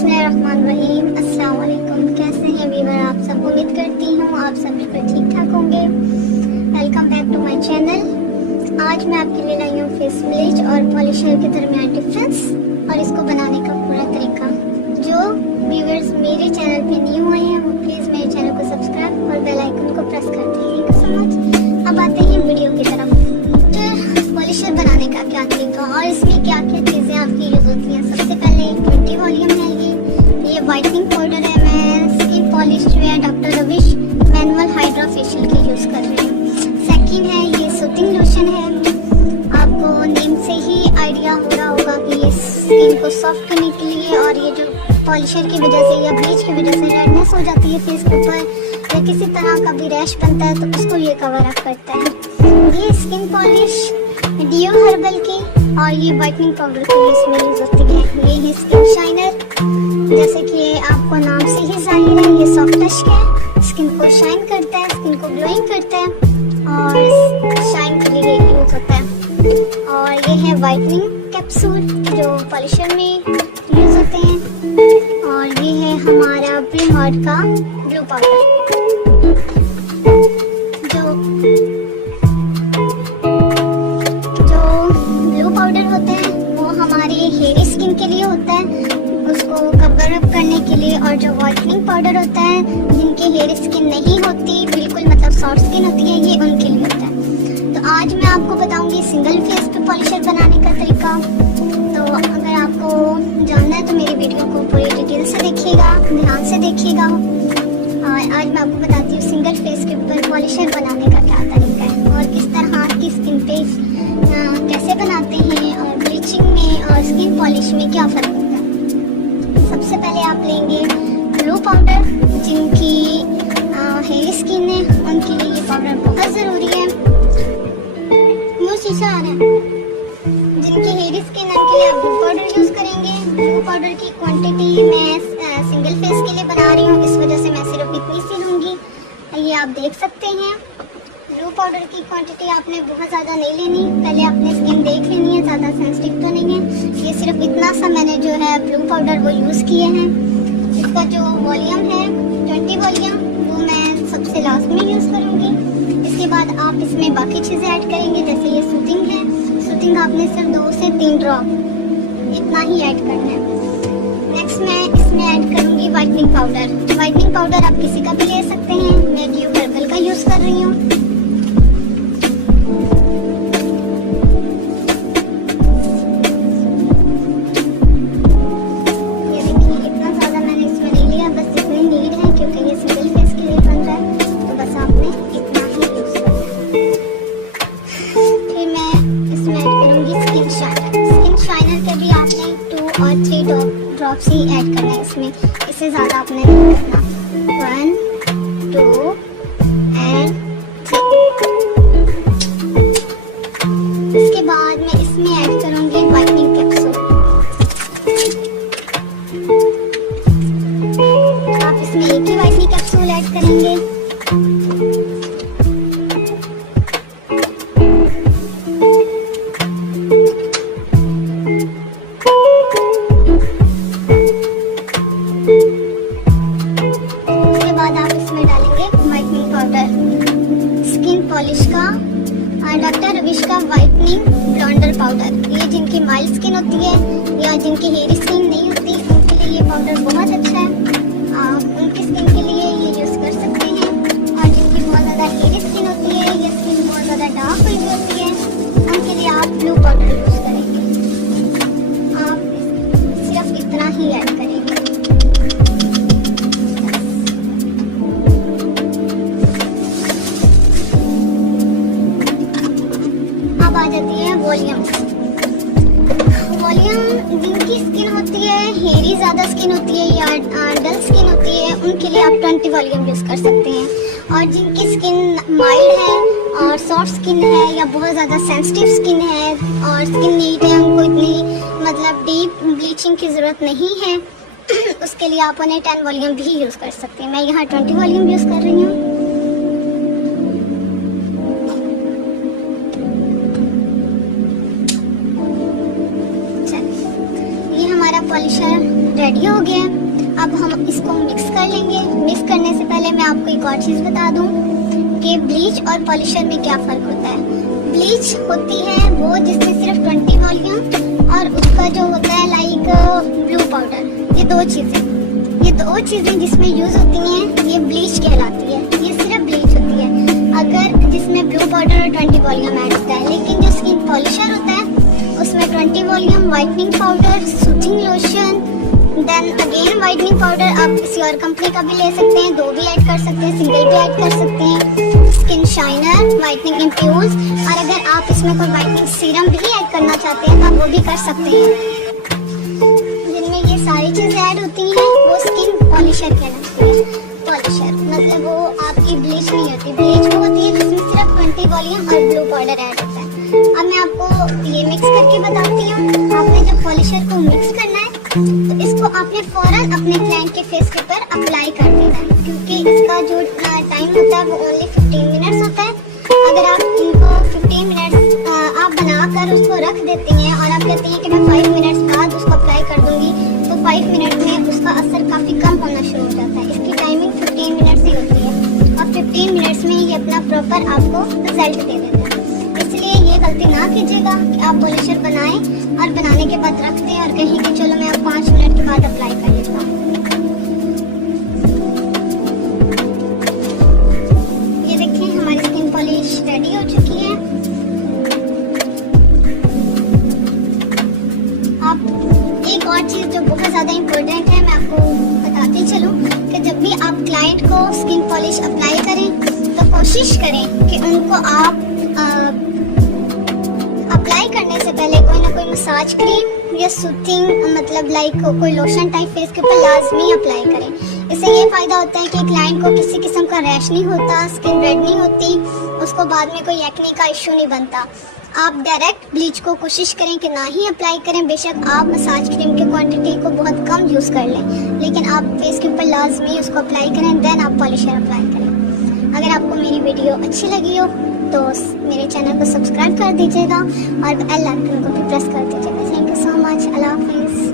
बिस्मिल्लाहिर्रहमानिर्रहीम। अस्सलाम वालेकुम। कैसे हैं वीवर आप सब? उम्मीद करती हूँ आप सब बिल्कुल ठीक ठाक होंगे। Welcome back to my channel. आज मैं आपके लिए लाई हूँ फेस ब्लीच और पॉलिशर के दरमियान डिफरेंस और इसको बनाने का पूरा तरीका। जो व्यूअर्स मेरे चैनल पे न्यू आए हैं वो प्लीज़ मेरे चैनल को सब्सक्राइब और बेल आइकन को प्रेस कर दीजिएगा। So much. अब आते हैं वीडियो की तरफ। पॉलिशर बनाने का क्या तरीका और इसमें क्या क्या चीज़ें आपकी यूज़ होती हैं। सबसे पहले 20 वॉल्यूम है ये वाइटनिंग पाउडर है। मैं स्किन पॉलिश जो है डॉक्टर रविश मैनुअल हाइड्रा फेशियल की यूज़ कर रही हूँ। सेकंड है ये सूथिंग लोशन है। आपको नेम से ही आइडिया हो रहा होगा कि ये स्किन को सॉफ्ट करने के लिए और ये जो पॉलिशर की वजह से या ब्लीच की वजह से रेडनेस हो जाती है फेस के ऊपर या किसी तरह का भी रैश बनता है तो उसको ये कवर अप करता है। ये स्किन पॉलिश डियो हर्बल की और ये वाइटनिंग पाउडर की इसमें यूज होती है। ये है स्किन शाइनर, जैसे कि आपको नाम से ही जाहिर है ये सॉफ्ट टच है, स्किन को शाइन करता है, स्किन को ग्लोइंग करता है और शाइन के लिए यूज होता है। और ये है वाइटनिंग कैप्सूल जो पॉलिशर में यूज होते हैं। और ये है हमारा प्रीमॉड का ब्लू पाउडर हेयरी स्किन के लिए होता है, उसको कवर अप करने के लिए। और जो वाइटनिंग पाउडर होता है जिनकी हेयर स्किन नहीं होती बिल्कुल मतलब सॉफ्ट स्किन होती है ये उनके लिए होता है। तो आज मैं आपको बताऊंगी सिंगल फेस पे पॉलिशर बनाने का तरीका। तो अगर आपको जानना है तो मेरी वीडियो को पूरी डिटेल से देखिएगा, ध्यान से देखिएगा। और आज मैं आपको बताती हूँ सिंगल फेस के ऊपर पॉलिशर बनाने का क्या तरीका है और किस तरह की स्किन पे कैसे बनाते हैं और ब्लीचिंग में और स्किन पॉलिश में क्या फ़र्क होता है। सबसे पहले आप लेंगे ब्लू पाउडर। जिनकी हेयर स्किन है उनके लिए ये पाउडर बहुत ज़रूरी है। वो शीशा आ रहा है। जिनकी हेयर स्किन है उनके लिए आप ब्लू पाउडर यूज़ करेंगे। ब्लू पाउडर की क्वांटिटी मैं सिंगल फेस के लिए बना रही हूँ, इस वजह से मैं सिर्फ इतनी सी लूँगी। ये आप देख सकते हैं। ब्लू पाउडर की क्वांटिटी आपने बहुत ज़्यादा नहीं लेनी, पहले अपनी स्किन देख लेनी है, ज़्यादा सेंसिटिव तो नहीं है। ये सिर्फ इतना सा मैंने जो है ब्लू पाउडर वो यूज़ किए हैं। इसका जो वॉल्यूम है 20 वॉल्यूम वो मैं सबसे लास्ट में यूज़ करूँगी। इसके बाद आप इसमें बाकी चीज़ें ऐड करेंगे, जैसे ये सूथिंग है। सूथिंग आपने सिर्फ 2 से 3 ड्रॉप इतना ही ऐड करना है। नेक्स्ट मैं इसमें ऐड करूँगी वाइटनिंग पाउडर। वाइटनिंग पाउडर आप किसी का भी ले सकते हैं, मैं डियो हर्बल का यूज़ कर रही हूँ। और 3 ड्रॉप्स ही ऐड करना है इसमें, इससे ज़्यादा आपने नहीं करना। 1 2 एंड 3। इसके बाद मैं इसमें ऐड करूँगी वाइटनिंग कैप्सूल। आप इसमें एक ही वाइटनिंग कैप्सूल ऐड करेंगे। पॉलिश का डॉक्टर रविश का वाइटनिंग ब्लॉन्डर पाउडर। ये जिनकी माइल्ड स्किन होती है या जिनकी हेयर स्किन नहीं होती उनके लिए ये पाउडर बहुत अच्छा है। उनकी स्किन के लिए ये यूज़ कर सकते हैं। और जिनकी बहुत ज़्यादा हेयर स्किन होती है या स्किन बहुत ज़्यादा डार्क हुई होती है उनके लिए आप ब्लू पाउडर यूज़ करेंगे। आप सिर्फ इतना ही ऐड करेंगे। आ जाती है वॉल्यूम। जिनकी स्किन होती है हेयरी ज़्यादा स्किन होती है या डल स्किन होती है उनके लिए आप 20 वॉल्यूम यूज़ कर सकते हैं। और जिनकी स्किन माइल्ड है और सॉफ्ट स्किन है या बहुत ज़्यादा सेंसिटिव स्किन है और स्किन नीट है, उनको इतनी मतलब डीप ब्लीचिंग की ज़रूरत नहीं है उसके लिए आप उन्हें 10 वॉल्यूम भी यूज़ कर सकते हैं। मैं यहाँ 20 वॉल्यूम यूज़ कर रही हूँ। पॉलिशर रेडी हो गया है। अब हम इसको मिक्स कर लेंगे। मिक्स करने से पहले मैं आपको एक और चीज़ बता दूं कि ब्लीच और पॉलिशर में क्या फ़र्क होता है। ब्लीच होती है वो जिसमें सिर्फ 20 वॉल्यूम और उसका जो होता है लाइक ब्लू पाउडर, ये दो चीज़ें जिसमें यूज़ होती हैं ये ब्लीच कहलाती है। ये सिर्फ ब्लीच होती है अगर जिसमें ब्लू पाउडर और 20 वॉल्यूम ऐड होता है। लेकिन जो स्किन पॉलिशर होता है उसमें 20 volume, whitening powder, soothing lotion, then again whitening powder आप किसी और कंपनी का भी ले सकते हैं, 2 भी ऐड कर सकते हैं, सिंगल भी ऐड कर सकते हैं, स्किन शाइनर, वाइटनिंग इम्प्यूज, और अगर आप इसमें कोई वाइटनिंग सीरम भी ऐड करना चाहते हैं तो आप वो भी कर सकते हैं। जिनमें ये सारी चीज़ें ऐड होती हैं वो स्किन पॉलिशर कहलाती है। पॉलिशर मतलब वो आपकी ब्लीच नहीं होती। ब्लीच वो होती है जिसमें सिर्फ 20 वॉल्यूम और ब्लू पाउडर ऐड होता है। अब मैं आपको ये मिक्स करके बताती हूँ। आपने जब पॉलिशर को मिक्स करना है तो इसको आपने फौरन अपने क्लाइंट के फेस के ऊपर अप्लाई कर देना है, क्योंकि इसका जो टाइम होता है वो ओनली 15 मिनट्स होता है। अगर आप इनको 15 मिनट्स आप बनाकर उसको रख देती हैं और आप कहती हैं कि मैं 5 मिनट्स बाद उसको अप्लाई कर दूंगी, तो 5 मिनट में उसका असर काफ़ी कम होना शुरू हो जाता है। इसकी टाइमिंग 15 मिनट्स ही होती है और 15 मिनट्स में ये अपना प्रॉपर आपको रिजल्ट दे देता है। इसलिए ये गलती ना कीजिएगा कि आप पॉलिशर बनाएं और बनाने के बाद रख दें और कहें कि चलो मैं अब 5 मिनट के बाद अप्लाई कर लेता हूँ। ये देखें हमारी स्किन पॉलिश रेडी हो चुकी है। आप एक और चीज़ जो बहुत ज़्यादा इम्पोर्टेंट है मैं आपको बताती चलूँ कि जब भी आप क्लाइंट को स्किन पॉलिश अप्लाई करें तो कोशिश करें कि उनको आप अप्लाई करने से पहले कोई ना कोई मसाज क्रीम या सूथिंग मतलब लाइक कोई लोशन टाइप फेस के ऊपर लाजमी अप्लाई करें। इससे ये फ़ायदा होता है कि क्लाइंट को किसी किस्म का रैश नहीं होता, स्किन रेड नहीं होती, उसको बाद में कोई एक्ने का इशू नहीं बनता। आप डायरेक्ट ब्लीच को कोशिश करें कि ना ही अप्लाई करें। बेशक आप मसाज क्रीम की क्वांटिटी को बहुत कम यूज़ कर लें, लेकिन आप फेस के ऊपर लाजमी उसको अप्लाई करें, देन आप पॉलिशर अप्लाई करें। अगर आपको मेरी वीडियो अच्छी लगी हो तो मेरे चैनल को सब्सक्राइब कर दीजिएगा और बेल आइकन को भी प्रेस कर दीजिएगा। Thank you so much. अल्लाह हाफिज़।